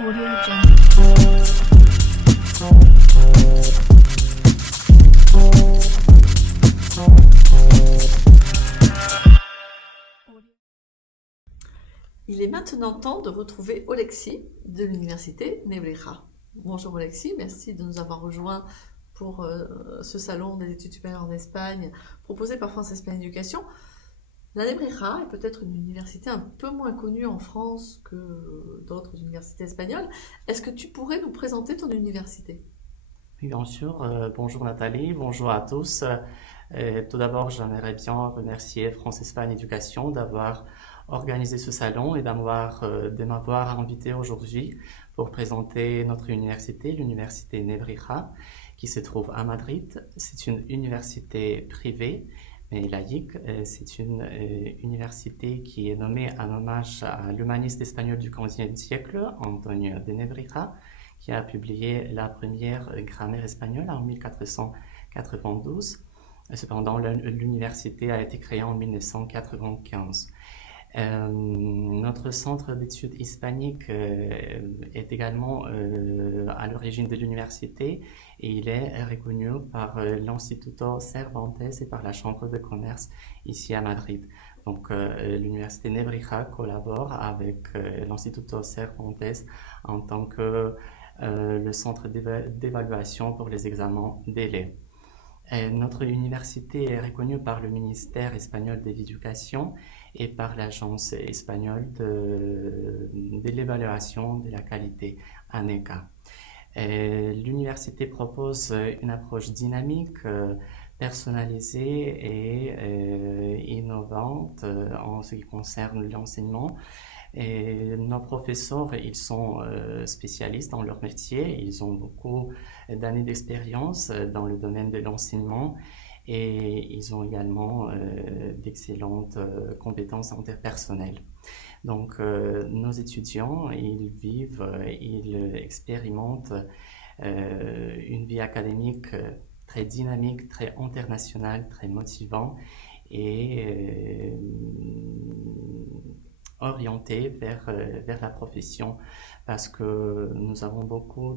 Audio Jungle. Il est maintenant temps de retrouver Olexi de l'université Nebreja. Bonjour Olexi, merci de nous avoir rejoints pour ce salon des études supérieures en Espagne proposé par France Espagne Éducation. La Nebreja est peut-être une université un peu moins connue en France que d'autres universités espagnoles. Est-ce que tu pourrais nous présenter ton université ? Oui, bien sûr. Bonjour Nathalie, bonjour à tous. Tout d'abord, j'aimerais bien remercier France Espagne Éducation d'avoir organisé ce salon et de m'avoir invité aujourd'hui pour présenter notre université, l'université Nebreja, qui se trouve à Madrid. C'est une université privée, mais laïque. C'est une université qui est nommée en hommage à l'humaniste espagnol du XVe siècle, Antonio de Nebreja, qui a publié la première grammaire espagnole en 1492. Cependant, l'université a été créée en 1995. Notre centre d'études hispaniques est également à l'origine de l'université et il est reconnu par l'Instituto Cervantes et par la Chambre de commerce ici à Madrid. Donc, l'université Nebreja collabore avec l'Instituto Cervantes en tant que le centre d'évaluation pour les examens d'élèves. Notre université est reconnue par le ministère espagnol de l'Éducation et par l'Agence espagnole de l'évaluation de la qualité, ANECA. L'université propose une approche dynamique, personnalisée et innovante en ce qui concerne l'enseignement. Et nos professeurs, ils sont spécialistes dans leur métier, ils ont beaucoup d'années d'expérience dans le domaine de l'enseignement et ils ont également d'excellentes compétences interpersonnelles. Donc, nos étudiants, ils expérimentent une vie académique très dynamique, très internationale, très motivante et orienté vers la profession parce que nous avons beaucoup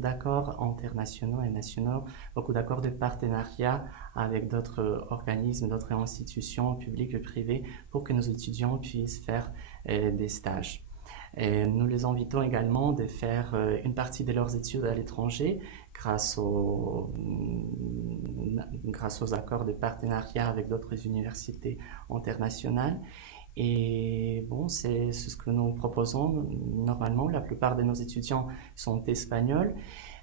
d'accords internationaux et nationaux, beaucoup d'accords de partenariat avec d'autres organismes, d'autres institutions publiques et privées pour que nos étudiants puissent faire des stages. Et nous les invitons également de faire une partie de leurs études à l'étranger grâce aux accords de partenariat avec d'autres universités internationales. Et bon, c'est ce que nous proposons. Normalement, la plupart de nos étudiants sont espagnols,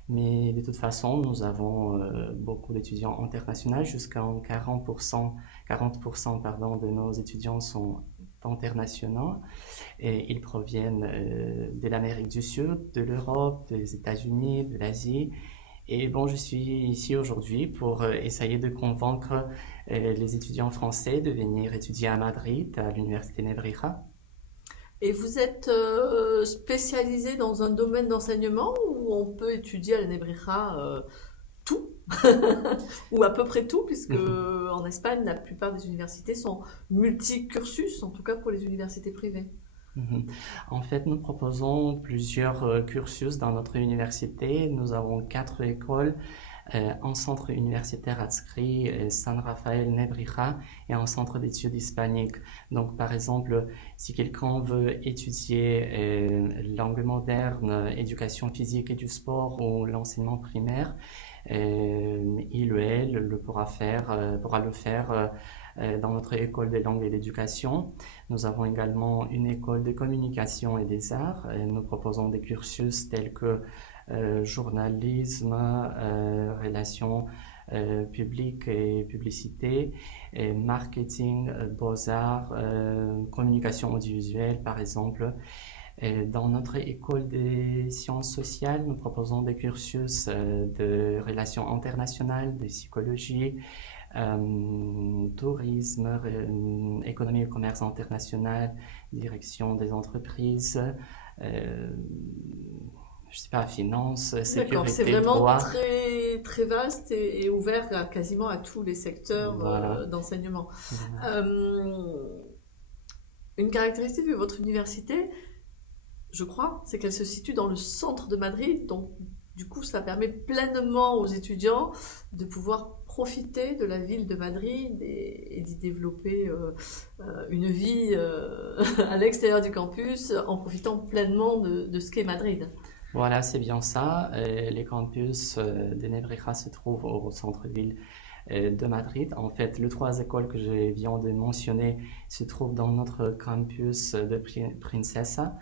mais de toute façon, nous avons beaucoup d'étudiants internationaux. Jusqu'à 40% pardon, de nos étudiants sont internationaux et ils proviennent de l'Amérique du Sud, de l'Europe, des États-Unis, de l'Asie. Et bon, je suis ici aujourd'hui pour essayer de convaincre les étudiants français de venir étudier à Madrid, à l'université Nebreja. Et vous êtes spécialisé dans un domaine d'enseignement où on peut étudier à la Nebreja tout ou à peu près tout, puisque en Espagne, la plupart des universités sont multicursus, en tout cas pour les universités privées. En fait, nous proposons plusieurs cursus dans notre université. Nous avons 4 écoles, un centre universitaire adscrit, San Rafael Nebreja, et un centre d'études hispaniques. Donc, par exemple, si quelqu'un veut étudier langue moderne, éducation physique et du sport ou l'enseignement primaire, il ou elle pourra le faire dans notre école des langues et d'éducation. Nous avons également une école de communication et des arts. Nous proposons des cursus tels que journalisme, relations publiques et publicité, et marketing, beaux-arts, communication audiovisuelle par exemple. Dans notre école des sciences sociales, nous proposons des cursus de relations internationales, de psychologie, tourisme, économie et commerce international, direction des entreprises, je sais pas, finance, D'accord, c'est sécurité, vraiment droit. très, très vaste et ouvert quasiment à tous les secteurs Voilà. d'enseignement. Voilà. Une caractéristique de votre université, je crois, c'est qu'elle se situe dans le centre de Madrid. Donc, du coup, ça permet pleinement aux étudiants de pouvoir profiter de la ville de Madrid et d'y développer une vie à l'extérieur du campus en profitant pleinement de ce qu'est Madrid. Voilà, c'est bien ça. Les campus de Nebrija se trouvent au centre-ville de Madrid. En fait, les trois écoles que je viens de mentionner se trouvent dans notre campus de Princesa.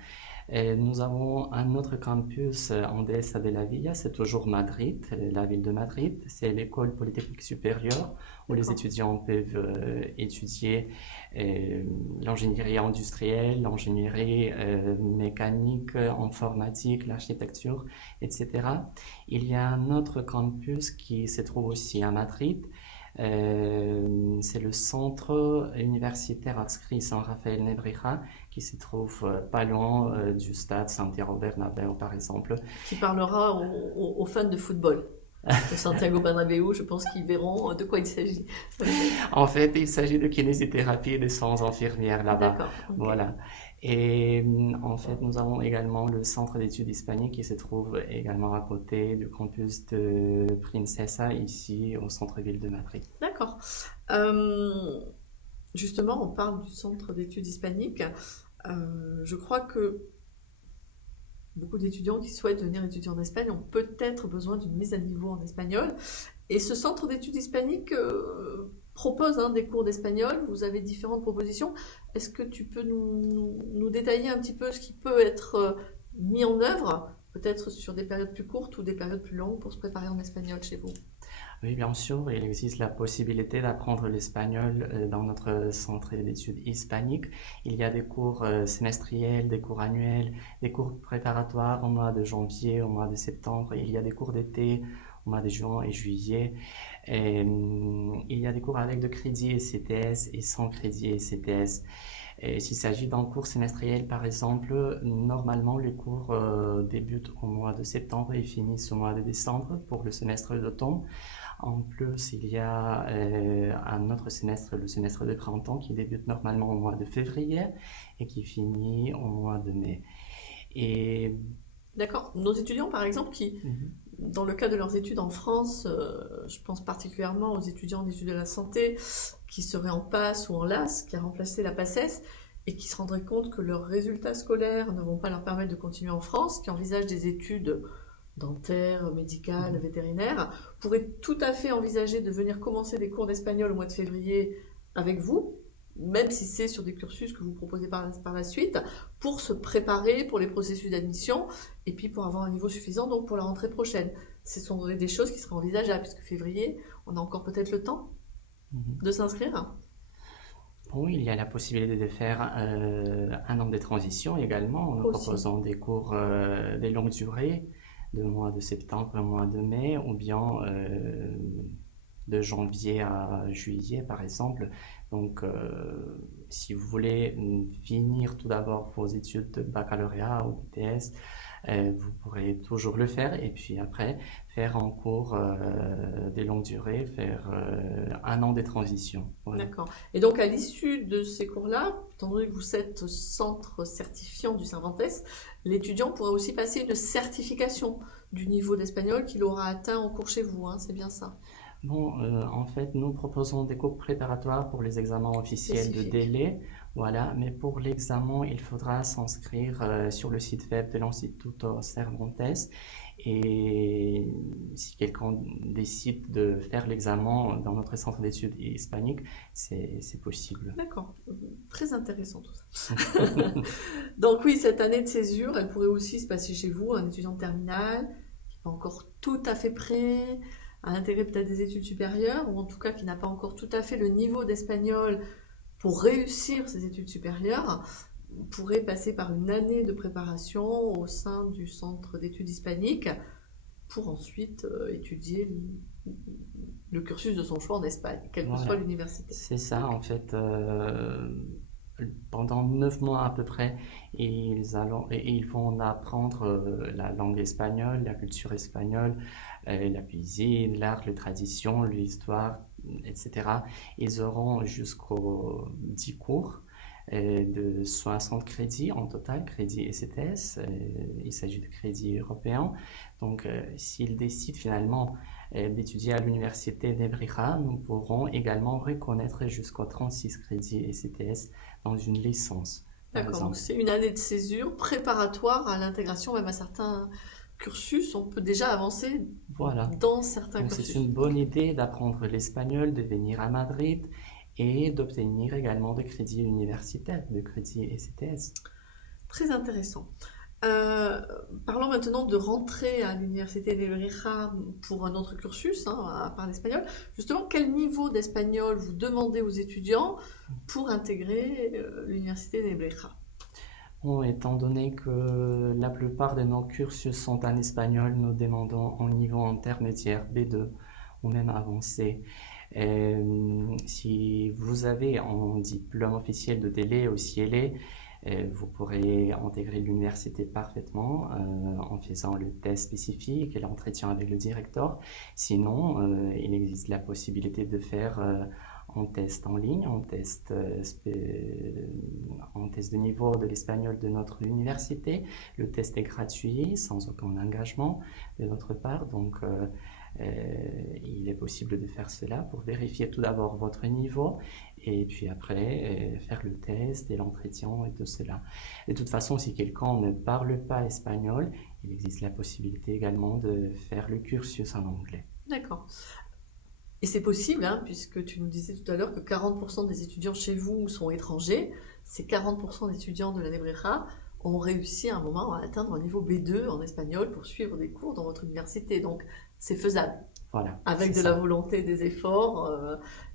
Et nous avons un autre campus en Dehesa de la Villa, c'est toujours Madrid, la ville de Madrid. C'est l'école polytechnique supérieure où les étudiants peuvent étudier l'ingénierie industrielle, l'ingénierie mécanique, informatique, l'architecture, etc. Il y a un autre campus qui se trouve aussi à Madrid. C'est le centre universitaire adscrit San Rafael Nebrija qui se trouve pas loin du stade Santiago Bernabéu par exemple. Qui parlera aux fans de football. De Santiago Bernabéu, je pense qu'ils verront de quoi il s'agit. En fait, il s'agit de kinésithérapie et de soins infirmières là-bas. D'accord. Okay. Voilà. Et en fait, nous avons également le centre d'études hispaniques qui se trouve également à côté du campus de Princesa, ici au centre-ville de Madrid. D'accord. Justement, on parle du centre d'études hispaniques. Je crois que beaucoup d'étudiants qui souhaitent devenir étudiants en Espagne ont peut-être besoin d'une mise à niveau en espagnol. Et ce centre d'études hispaniques propose des cours d'espagnol. Vous avez différentes propositions. Est-ce que tu peux nous détailler un petit peu ce qui peut être mis en œuvre, peut-être sur des périodes plus courtes ou des périodes plus longues pour se préparer en espagnol chez vous? Oui, bien sûr, il existe la possibilité d'apprendre l'espagnol dans notre centre d'études hispaniques. Il y a des cours semestriels, des cours annuels, des cours préparatoires au mois de janvier, au mois de septembre. Il y a des cours d'été au mois de juin et juillet. Et, il y a des cours avec de crédit ECTS et sans crédit ECTS. Et s'il s'agit d'un cours semestriel, par exemple, normalement, les cours débutent au mois de septembre et finissent au mois de décembre pour le semestre d'automne. En plus, il y a un autre semestre, le semestre de printemps, qui débute normalement au mois de février et qui finit au mois de mai. Et... D'accord. Nos étudiants, par exemple, qui, dans le cas de leurs études en France, je pense particulièrement aux étudiants d'études de la santé qui seraient en PASS ou en LAS, qui a remplacé la PACES, et qui se rendraient compte que leurs résultats scolaires ne vont pas leur permettre de continuer en France, qui envisagent des études dentaires, médicales, vétérinaires, pourraient tout à fait envisager de venir commencer des cours d'espagnol au mois de février avec vous, même si c'est sur des cursus que vous proposez par la suite, pour se préparer pour les processus d'admission et puis pour avoir un niveau suffisant donc pour la rentrée prochaine. Ce sont des choses qui seraient envisageables, puisque février, on a encore peut-être le temps de s'inscrire. Oui, il y a la possibilité de faire un an de transition également, en proposant des cours de longue durée, de mois de septembre au mois de mai, ou bien de janvier à juillet, par exemple. Donc, si vous voulez finir tout d'abord vos études de baccalauréat ou BTS, vous pourrez toujours le faire, et puis après, faire un cours de longue durée, faire un an de transition. Voilà. D'accord. Et donc, à l'issue de ces cours-là, étant donné que vous êtes centre certifiant du Cervantes, l'étudiant pourra aussi passer une certification du niveau d'espagnol qu'il aura atteint en cours chez vous, c'est bien ça? Bon, en fait, nous proposons des cours préparatoires pour les examens officiels de délai, voilà, mais pour l'examen, il faudra s'inscrire sur le site web de l'Instituto Cervantes, et si quelqu'un décide de faire l'examen dans notre centre d'études hispaniques, c'est possible. D'accord, très intéressant tout ça. Donc oui, cette année de césure, elle pourrait aussi se passer chez vous, un étudiant de terminale, qui n'est pas encore tout à fait prêt à intégrer peut-être des études supérieures, ou en tout cas qui n'a pas encore tout à fait le niveau d'espagnol pour réussir ses études supérieures, pourrait passer par une année de préparation au sein du centre d'études hispaniques pour ensuite étudier le cursus de son choix en Espagne, quelle que soit l'université. C'est ça, en fait. Pendant 9 mois à peu près, ils vont apprendre la langue espagnole, la culture espagnole, la cuisine, l'art, les traditions, l'histoire, etc. Ils auront jusqu'aux 10 cours de 60 crédits en total, crédits ECTS. Il s'agit de crédits européens. Donc, s'ils décident finalement d'étudier à l'université d'Ebrija, nous pourrons également reconnaître jusqu'aux 36 crédits ECTS dans une licence. D'accord, donc c'est une année de césure préparatoire à l'intégration, même à certains cursus. On peut déjà avancer Voilà. dans certains Donc, cursus. c'est une bonne idée d'apprendre l'espagnol, de venir à Madrid et d'obtenir également des crédits universitaires, de crédits ECTS. Très intéressant. Parlons maintenant de rentrer à l'université d'Ebrija pour un autre cursus, à part l'espagnol. Justement, quel niveau d'espagnol vous demandez aux étudiants pour intégrer l'université d'Ebrija? Bon, étant donné que la plupart de nos cursus sont en espagnol, nous demandons un niveau intermédiaire B2 ou même avancé. Si vous avez un diplôme officiel de DELE ou CIELE, vous pourrez intégrer l'université parfaitement en faisant le test spécifique et l'entretien avec le directeur. Sinon, il existe la possibilité de faire un test en ligne, un test de niveau de l'espagnol de notre université. Le test est gratuit, sans aucun engagement de notre part. Donc, il est possible de faire cela pour vérifier tout d'abord votre niveau et puis après faire le test et l'entretien et tout cela. De toute façon, si quelqu'un ne parle pas espagnol, il existe la possibilité également de faire le cursus en anglais. D'accord. Et c'est possible, puisque tu nous disais tout à l'heure que 40% des étudiants chez vous sont étrangers. Ces 40% d'étudiants de la Nebreja ont réussi à un moment à atteindre un niveau B2 en espagnol pour suivre des cours dans votre université. Donc, c'est faisable. Voilà. Avec de la volonté, des efforts,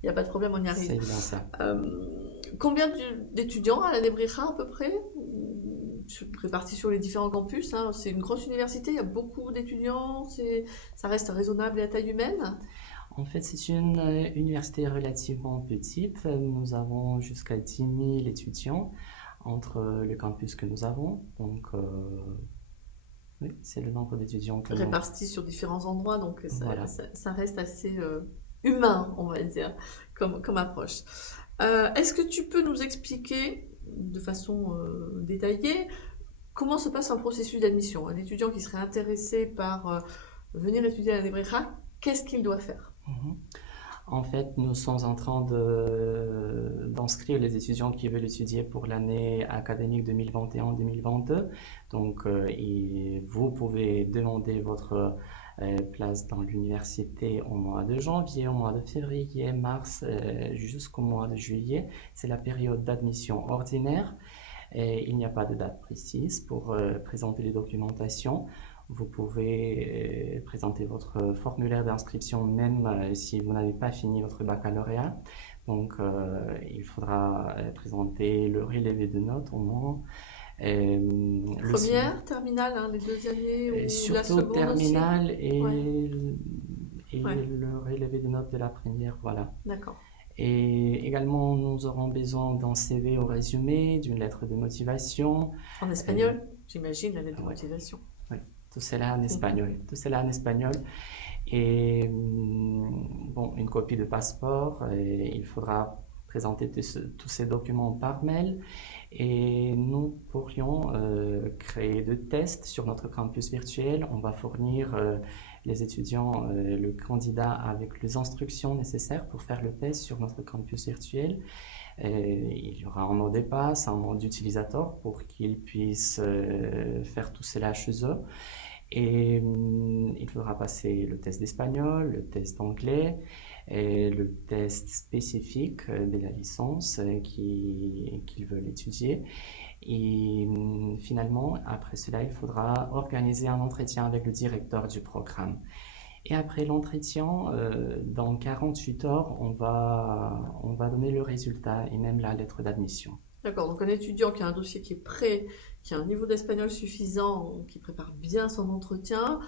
il n'y a pas de problème, on y arrive. C'est bien ça. Combien d'étudiants à la Nebreja à peu près? Répartis sur les différents campus. C'est une grosse université, il y a beaucoup d'étudiants, ça reste raisonnable et à taille humaine? En fait, c'est une université relativement petite. Nous avons jusqu'à 10 000 étudiants entre le campus que nous avons. Donc, oui, c'est le nombre d'étudiants que répartis sur différents endroits, donc Voilà. ça reste assez humain, on va dire, comme approche. Est-ce que tu peux nous expliquer de façon détaillée comment se passe un processus d'admission? Un étudiant qui serait intéressé par venir étudier à la Nebreja, qu'est-ce qu'il doit faire? En fait, nous sommes en train d'inscrire les étudiants qui veulent étudier pour l'année académique 2021-2022. Donc, vous pouvez demander votre place dans l'université au mois de janvier, au mois de février, mars, jusqu'au mois de juillet. C'est la période d'admission ordinaire. Et il n'y a pas de date précise pour présenter les documentations. Vous pouvez présenter votre formulaire d'inscription même si vous n'avez pas fini votre baccalauréat. Donc, il faudra présenter le relevé de notes au moins. Première, terminale, les 2 années ou surtout la seconde terminale aussi. et le relevé de notes de la première, voilà. D'accord. Et également, nous aurons besoin d'un CV au résumé, d'une lettre de motivation. En espagnol, j'imagine, la lettre de motivation. Oui, tout cela en espagnol. Tout cela en espagnol. Et bon, une copie de passeport. Et il faudra présenter tous ces documents par mail. Et nous pourrions créer des tests sur notre campus virtuel. On va fournir les étudiants, le candidat avec les instructions nécessaires pour faire le test sur notre campus virtuel. Il y aura un mot de passe, un mot d'utilisateur pour qu'ils puissent faire tout cela chez eux. Et il faudra passer le test d'espagnol, le test d'anglais et le test spécifique de la licence qu'ils veulent étudier. Et finalement, après cela, il faudra organiser un entretien avec le directeur du programme. Et après l'entretien, dans 48 heures, on va donner le résultat et même la lettre d'admission. D'accord, donc un étudiant qui a un dossier qui est prêt, qui a un niveau d'espagnol suffisant, qui prépare bien son entretien,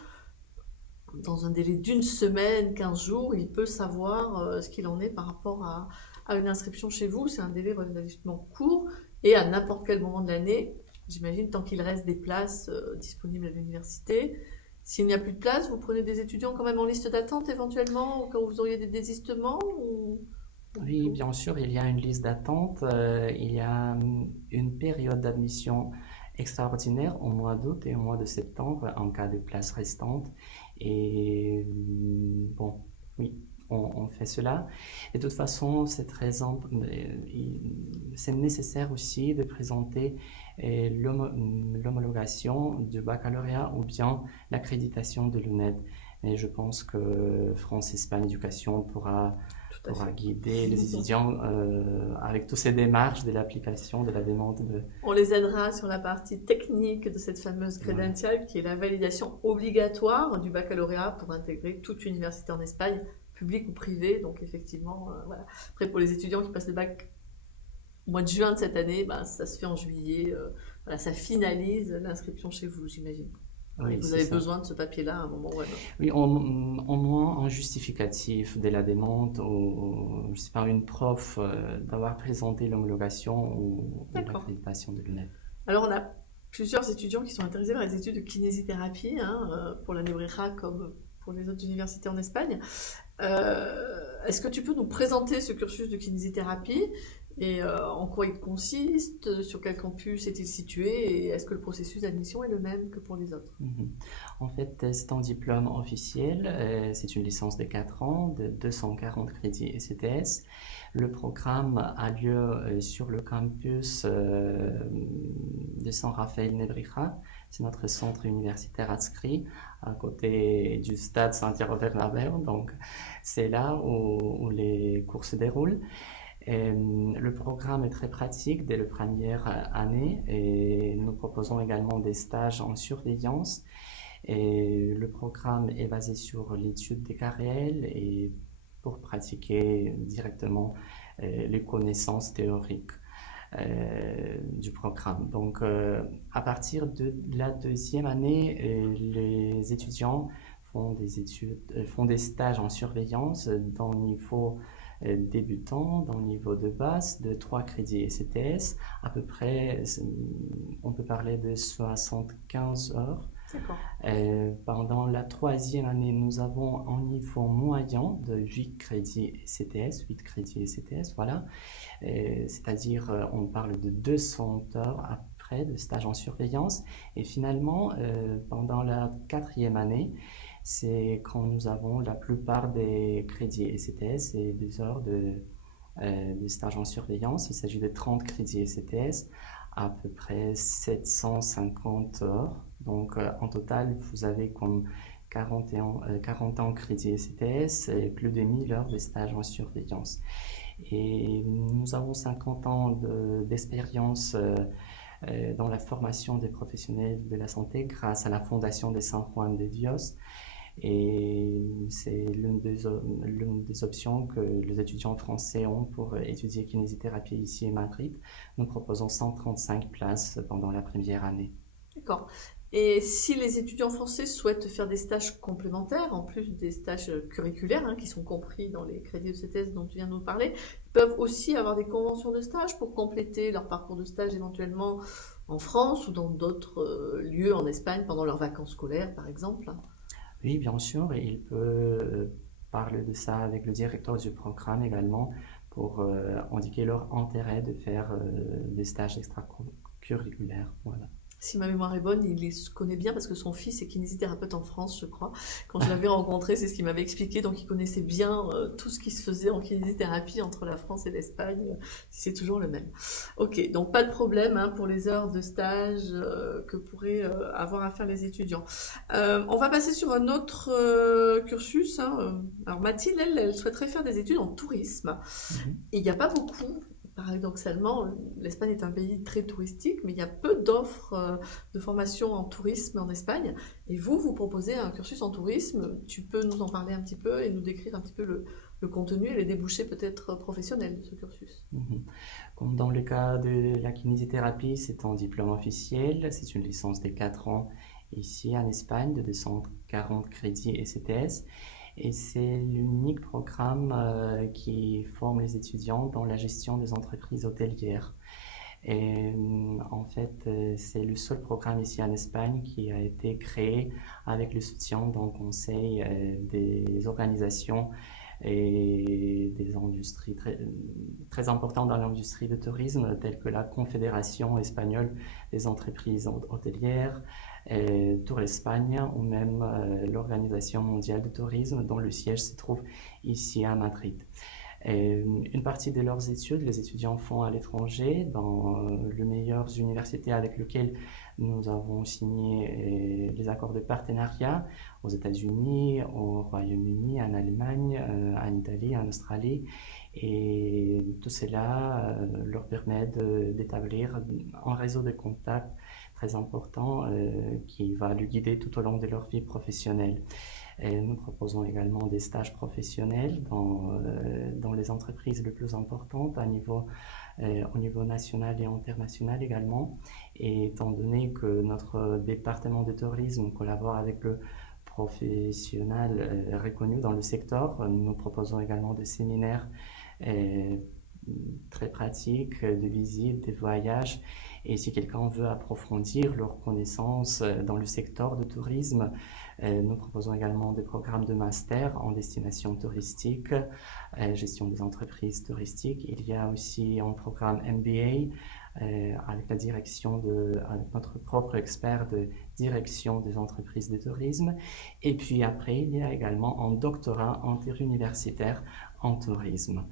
dans un délai d'1 semaine, 15 jours, il peut savoir ce qu'il en est par rapport à une inscription chez vous. C'est un délai relativement court et à n'importe quel moment de l'année, j'imagine, tant qu'il reste des places disponibles à l'université. S'il n'y a plus de place, vous prenez des étudiants quand même en liste d'attente éventuellement, quand vous auriez des désistements ou... Oui, bien sûr, il y a une liste d'attente. Il y a une période d'admission extraordinaire au mois d'août et au mois de septembre en cas de places restantes. Et bon, oui, on fait cela. Et de toute façon, c'est nécessaire aussi de présenter l'homologation du baccalauréat ou bien l'accréditation de l'UNED. Et je pense que France-Espagne Éducation Tout à pourra fait. guider les étudiants avec toutes ces démarches de l'application, de la demande de... On les aidera sur la partie technique de cette fameuse Voilà. credential qui est la validation obligatoire du baccalauréat pour intégrer toute université en Espagne, publique ou privée. Donc effectivement, voilà. Après pour les étudiants qui passent le bac au mois de juin de cette année, ben, ça se fait en juillet. Voilà, ça finalise l'inscription chez vous, j'imagine. Et Oui, vous c'est avez ça. besoin de ce papier-là à un moment ou à un autre. Oui, au moins un justificatif de la demande ou, je sais pas, une preuve d'avoir présenté l'homologation ou D'accord. l'accréditation de l'UNED. Alors, on a plusieurs étudiants qui sont intéressés par les études de kinésithérapie, pour la Nebreja comme pour les autres universités en Espagne. Est-ce que tu peux nous présenter ce cursus de kinésithérapie et en quoi il consiste, sur quel campus est-il situé et est-ce que le processus d'admission est le même que pour les autres? En fait, c'est un diplôme officiel, c'est une licence de 4 ans, de 240 crédits ECTS. Le programme a lieu sur le campus de San Rafael Nebrija, c'est notre centre universitaire adscrit à côté du stade Santiago Bernabéu, donc c'est là où les cours se déroulent. Le programme est très pratique dès la première année et nous proposons également des stages en surveillance. Et le programme est basé sur l'étude des cas réels et pour pratiquer directement les connaissances théoriques du programme. Donc, à partir de la deuxième année, les étudiants font des stages en surveillance dans le niveau débutant, dans le niveau de base, de 3 crédits ECTS, à peu près, on peut parler de 75 heures. D'accord. Pendant la troisième année, nous avons un niveau moyen de 8 crédits ECTS, voilà. C'est-à-dire, on parle de 200 heures après de stage en surveillance. Et finalement, pendant la quatrième année, c'est quand nous avons la plupart des crédits ECTS et des heures de stage en surveillance. Il s'agit de 30 crédits ECTS, à peu près 750 heures. Donc, en total, vous avez comme 40 ans crédit ECTS et plus de 1000 heures de stage en surveillance. Et nous avons 50 ans d'expérience dans la formation des professionnels de la santé grâce à la Fondation de San Juan de Dios. Et c'est l'une des options que les étudiants français ont pour étudier kinésithérapie ici à Madrid. Nous proposons 135 places pendant la première année. D'accord. Et si les étudiants français souhaitent faire des stages complémentaires, en plus des stages curriculaires, qui sont compris dans les crédits ECTS dont tu viens de nous parler, ils peuvent aussi avoir des conventions de stage pour compléter leur parcours de stage éventuellement en France ou dans d'autres lieux en Espagne pendant leurs vacances scolaires, par exemple. Oui, bien sûr, et il peut parler de ça avec le directeur du programme également pour indiquer leur intérêt de faire des stages extracurriculaires. Voilà. Si ma mémoire est bonne, il les connaît bien parce que son fils est kinésithérapeute en France, je crois. Quand je l'avais rencontré, c'est ce qu'il m'avait expliqué. Donc, il connaissait bien tout ce qui se faisait en kinésithérapie entre la France et l'Espagne, si c'est toujours le même. Ok, donc pas de problème pour les heures de stage que pourraient avoir à faire les étudiants. On va passer sur un autre cursus. Alors, Mathilde, elle souhaiterait faire des études en tourisme. Et il n'y a pas beaucoup. Paradoxalement, l'Espagne est un pays très touristique, mais il y a peu d'offres de formation en tourisme en Espagne. Et vous proposez un cursus en tourisme. Tu peux nous en parler un petit peu et nous décrire un petit peu le contenu et les débouchés peut-être professionnels de ce cursus. Comme dans le cas de la kinésithérapie, c'est un diplôme officiel, c'est une licence de 4 ans ici en Espagne de 240 crédits ECTS. Et c'est l'unique programme qui forme les étudiants dans la gestion des entreprises hôtelières. Et en fait, c'est le seul programme ici en Espagne qui a été créé avec le soutien d'un conseil des organisations et des industries très importantes dans l'industrie de tourisme, telles que la Confédération espagnole des entreprises hôtelières, Tour Espagne ou même l'Organisation mondiale de tourisme, dont le siège se trouve ici à Madrid. Une partie de leurs études, les étudiants font à l'étranger, dans les meilleures universités avec lesquelles nous avons signé les accords de partenariat aux États-Unis, au Royaume-Uni, en Allemagne, en Italie, en Australie. Et tout cela leur permet d'établir un réseau de contacts très important qui va les guider tout au long de leur vie professionnelle. Et nous proposons également des stages professionnels dans les entreprises les plus importantes au niveau national et international également. Et étant donné que notre département de tourisme collabore avec le professionnel reconnu dans le secteur, nous proposons également des séminaires très pratiques, de visites, de voyages. Et si quelqu'un veut approfondir leurs connaissances dans le secteur du tourisme, nous proposons également des programmes de master en destination touristique, gestion des entreprises touristiques. Il y a aussi un programme MBA avec avec notre propre expert de direction des entreprises de tourisme. Et puis après, il y a également un doctorat interuniversitaire en tourisme.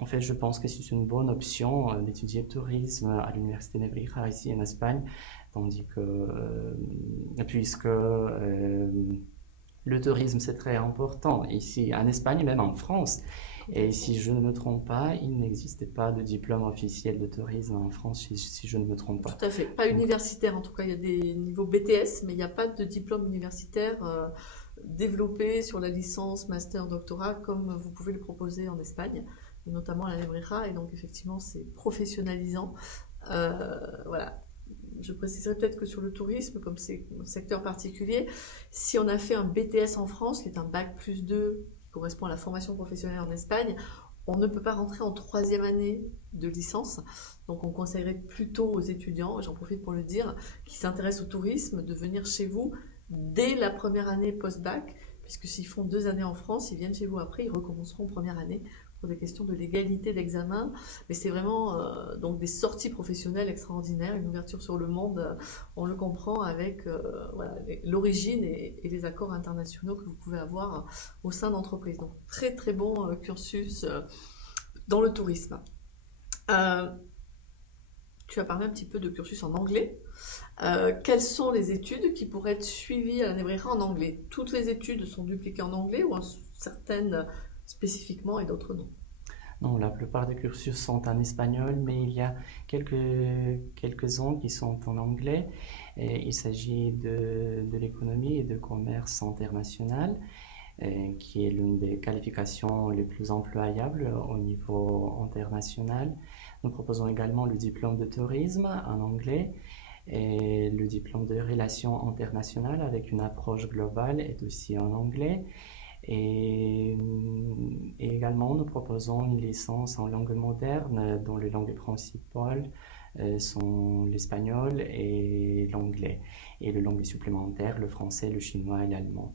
En fait, je pense que c'est une bonne option d'étudier le tourisme à l'Université Nebrija ici en Espagne, tandis que, puisque le tourisme c'est très important ici en Espagne, même en France. Et si je ne me trompe pas, il n'existe pas de diplôme officiel de tourisme en France, si je ne me trompe pas. Tout à fait, pas universitaire en tout cas, il y a des niveaux BTS, mais il n'y a pas de diplôme universitaire développé sur la licence, master, doctorat, comme vous pouvez le proposer en Espagne, et notamment à la Nebrija, et donc effectivement c'est professionnalisant. Voilà. Je préciserai peut-être que sur le tourisme, comme c'est un secteur particulier, si on a fait un BTS en France, qui est un bac+2, qui correspond à la formation professionnelle en Espagne, on ne peut pas rentrer en 3e année de licence. Donc on conseillerait plutôt aux étudiants, j'en profite pour le dire, qui s'intéressent au tourisme, de venir chez vous dès la première année post-bac, puisque s'ils font 2 années en France, ils viennent chez vous après, ils recommenceront première année pour des questions de légalité d'examen. Mais c'est vraiment donc des sorties professionnelles extraordinaires, une ouverture sur le monde, on le comprend avec voilà, l'origine et les accords internationaux que vous pouvez avoir au sein d'entreprises. Donc très très bon cursus dans le tourisme. Tu as parlé un petit peu de cursus en anglais. Quelles sont les études qui pourraient être suivies à la Nebrija en anglais? Toutes les études sont dupliquées en anglais ou certaines spécifiquement et d'autres non? Non, la plupart des cursus sont en espagnol, mais il y a quelques-uns qui sont en anglais. Et il s'agit de l'économie et de commerce international, qui est l'une des qualifications les plus employables au niveau international. Nous proposons également le diplôme de tourisme en anglais et le diplôme de relations internationales avec une approche globale est aussi en anglais. Et également, nous proposons une licence en langue moderne dont les langues principales sont l'espagnol et l'anglais. Et les langues supplémentaires, le français, le chinois et l'allemand.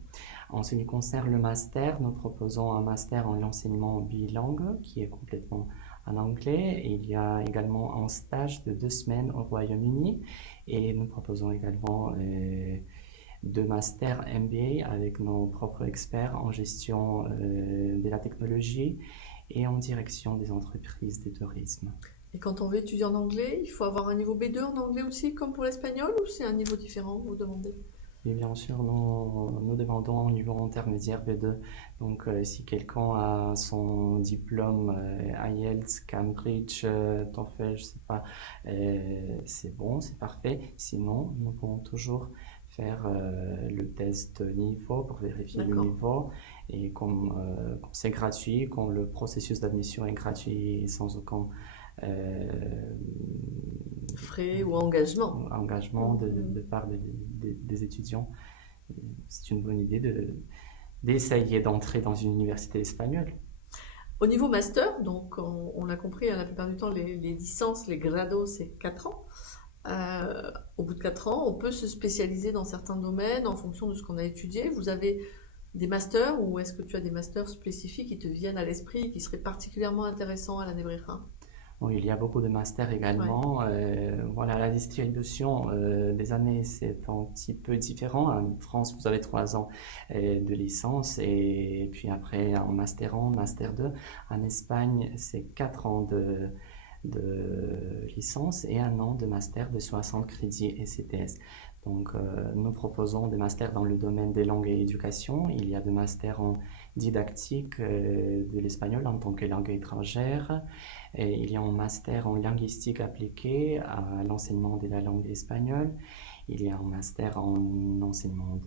En ce qui concerne le master, nous proposons un master en enseignement bilingue qui est complètement en anglais. Et il y a également un stage de 2 semaines au Royaume-Uni. Et nous proposons également 2 masters MBA avec nos propres experts en gestion de la technologie et en direction des entreprises de tourisme. Et quand on veut étudier en anglais, il faut avoir un niveau B2 en anglais aussi, comme pour l'espagnol, ou c'est un niveau différent, vous demandez? Et bien sûr, nous demandons un niveau intermédiaire B2. Donc, si quelqu'un a son diplôme IELTS, Cambridge, TOEFL, je sais pas, c'est bon, c'est parfait. Sinon, nous pouvons toujours faire le test niveau pour vérifier le niveau. Et comme c'est gratuit, comme le processus d'admission est gratuit sans aucun frais ou engagement de part des étudiants, c'est une bonne idée d'essayer d'entrer dans une université espagnole. Au niveau master, donc on l'a compris, la plupart du temps les licences, les grados, c'est 4 ans. Au bout de 4 ans, on peut se spécialiser dans certains domaines en fonction de ce qu'on a étudié. Vous avez des masters ou est-ce que tu as des masters spécifiques qui te viennent à l'esprit, qui seraient particulièrement intéressants à la Nebreja? Bon, il y a beaucoup de masters Ouais. également. Voilà, la distribution des années, c'est un petit peu différent. En France, vous avez 3 ans de licence et puis après un master 1, master 2. En Espagne, c'est 4 ans de licence et 1 an de master de 60 crédits ECTS. Donc, nous proposons des masters dans le domaine des langues et éducation. Il y a des masters en didactique de l'espagnol en tant que langue étrangère. Et il y a un master en linguistique appliquée à l'enseignement de la langue espagnole. Il y a un master en enseignement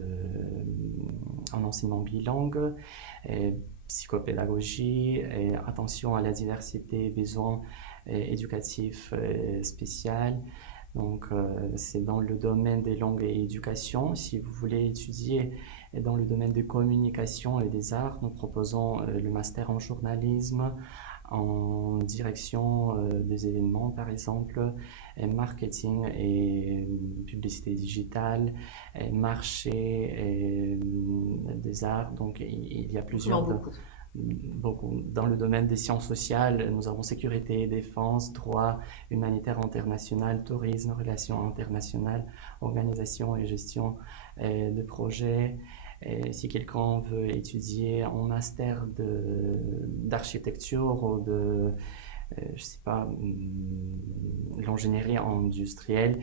bilingue, psychopédagogie, et attention à la diversité des besoins éducatifs spéciaux. Donc, c'est dans le domaine des langues et éducation. Si vous voulez étudier dans le domaine des communications et des arts, nous proposons le master en journalisme, en direction des événements, par exemple, et marketing et publicité digitale, et marché et, des arts. Donc, il y a plusieurs... Beaucoup. Dans le domaine des sciences sociales, nous avons sécurité, défense, droit humanitaire international, tourisme, relations internationales, organisation et gestion de projets. Et si quelqu'un veut étudier un master d'architecture ou je sais pas, l'ingénierie industrielle,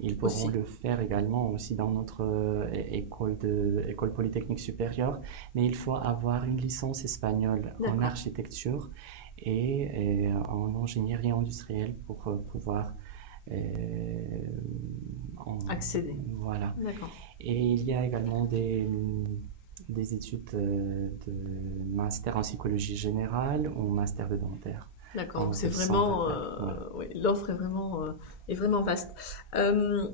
ils pourront Aussi. le faire également aussi dans notre école polytechnique supérieure, mais il faut avoir une licence espagnole en D'accord. architecture et en ingénierie industrielle pour pouvoir Accéder. voilà. D'accord. Et il y a également des études de master en psychologie générale ou master de dentaire. D'accord, En donc c'est fait, vraiment, ouais. oui, l'offre est vraiment vaste. Euh,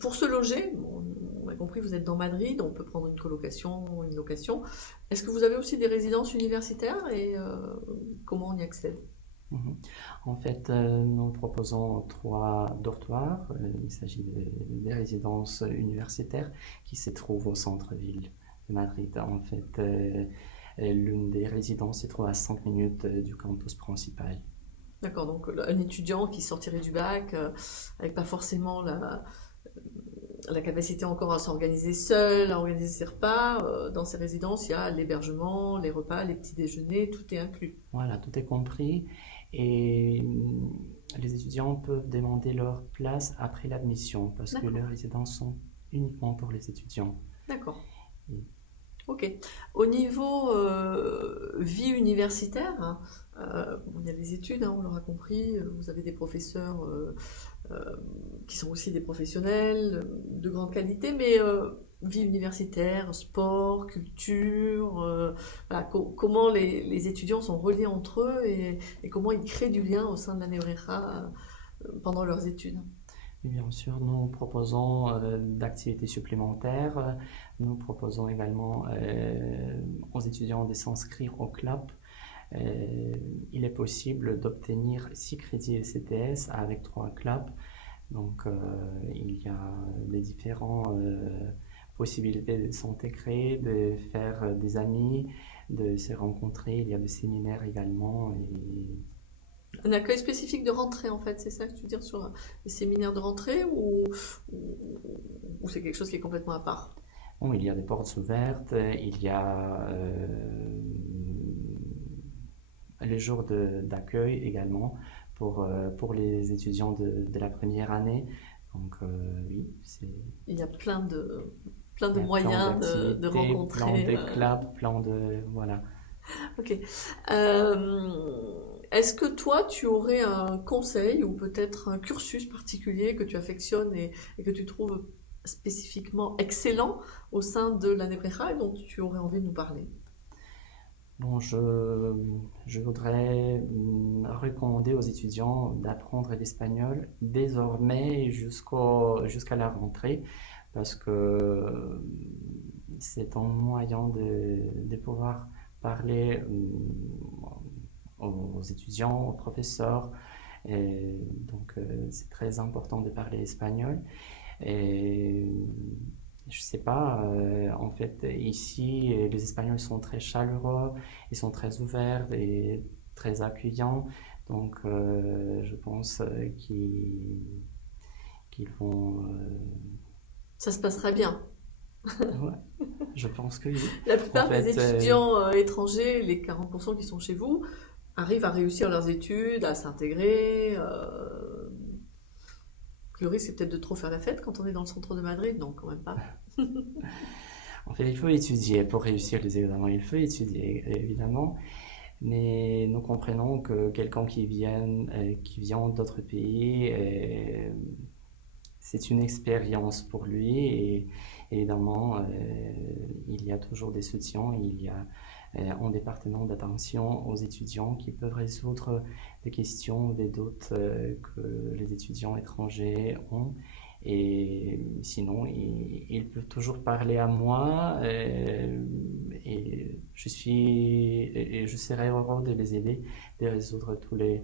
pour se loger, bon, on a compris, vous êtes dans Madrid, on peut prendre une colocation, une location. Est-ce que vous avez aussi des résidences universitaires et comment on y accède? Mhm. En fait, nous proposons 3 dortoirs. Il s'agit des résidences universitaires qui se trouvent au centre-ville de Madrid. En fait, l'une des résidences se trouve à 5 minutes du campus principal. D'accord, donc un étudiant qui sortirait du bac avec pas forcément la capacité encore à s'organiser seul, à organiser ses repas, dans ces résidences, il y a l'hébergement, les repas, les petits déjeuners, tout est inclus. Voilà, tout est compris. Et les étudiants peuvent demander leur place après l'admission parce que D'accord, les résidences sont uniquement pour les étudiants. d'accord. Et- Ok. Au niveau vie universitaire, hein, bon, il y a les études, hein, on l'aura compris, vous avez des professeurs euh, qui sont aussi des professionnels de grande qualité, mais vie universitaire, sport, culture, voilà, comment les étudiants sont reliés entre eux et comment ils créent du lien au sein de la Nebreja pendant leurs études. Et bien sûr, nous proposons d'activités supplémentaires. Nous proposons également aux étudiants de s'inscrire au club. Il est possible d'obtenir 6 crédits ECTS avec 3 clubs. Donc, il y a les différentes possibilités de s'intégrer, de faire des amis, de se rencontrer. Il y a des séminaires également. Un accueil spécifique de rentrée, en fait, c'est ça que tu veux dire sur les séminaires de rentrée ou c'est quelque chose qui est complètement à part? Bon, il y a des portes ouvertes, il y a les jours d'accueil également pour les étudiants de la première année. Donc, oui, Il y a plein de il y a plein moyens de d'activités, plein rencontrer. de clubs, plein de... Voilà. Ok. Est-ce que toi, tu aurais un conseil ou peut-être un cursus particulier que tu affectionnes et que tu trouves spécifiquement excellent au sein de la Nebreja et dont tu aurais envie de nous parler? Bon, je voudrais recommander aux étudiants d'apprendre l'espagnol désormais jusqu'à la rentrée parce que c'est un moyen de pouvoir parler aux étudiants, aux professeurs. Et donc, c'est très important de parler espagnol. Et je sais pas, en fait, ici, les Espagnols sont très chaleureux, ils sont très ouverts et très accueillants. Donc, je pense qu'ils vont. Ça se passera bien. Ouais, je pense que oui. La En plupart des fait, étudiants étrangers, les 40% qui sont chez vous, arrivent à réussir leurs études, à s'intégrer. Le risque, c'est peut-être de trop faire la fête quand on est dans le centre de Madrid, non, quand même pas. en fait, il faut étudier pour réussir les examens. Il faut étudier, évidemment. Mais nous comprenons que quelqu'un qui vient d'autres pays, c'est une expérience pour lui et évidemment, il y a toujours des soutiens, il y a un département d'attention aux étudiants qui peuvent résoudre des questions ou des doutes que les étudiants étrangers ont. Et sinon, ils peuvent toujours parler à moi et je serai heureux de les aider, de résoudre tous les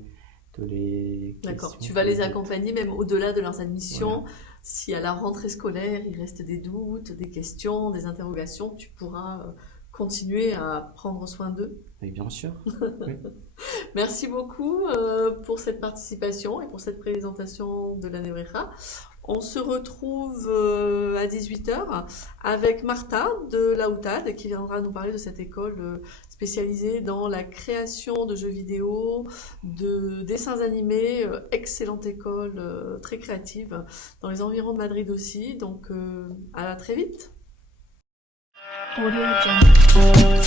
D'accord. questions, Tu tous vas les les doutes. accompagner même au-delà de leurs admissions. Voilà. Si à la rentrée scolaire, il reste des doutes, des questions, des interrogations, tu pourras continuer à prendre soin d'eux. Oui, bien sûr. Oui. Merci beaucoup pour cette participation et pour cette présentation de la Nebreja. On se retrouve à 18h avec Martha de la UTAD qui viendra nous parler de cette école spécialisée dans la création de jeux vidéo, de dessins animés, excellente école, très créative, dans les environs de Madrid aussi. Donc à très vite. Audio Jungle.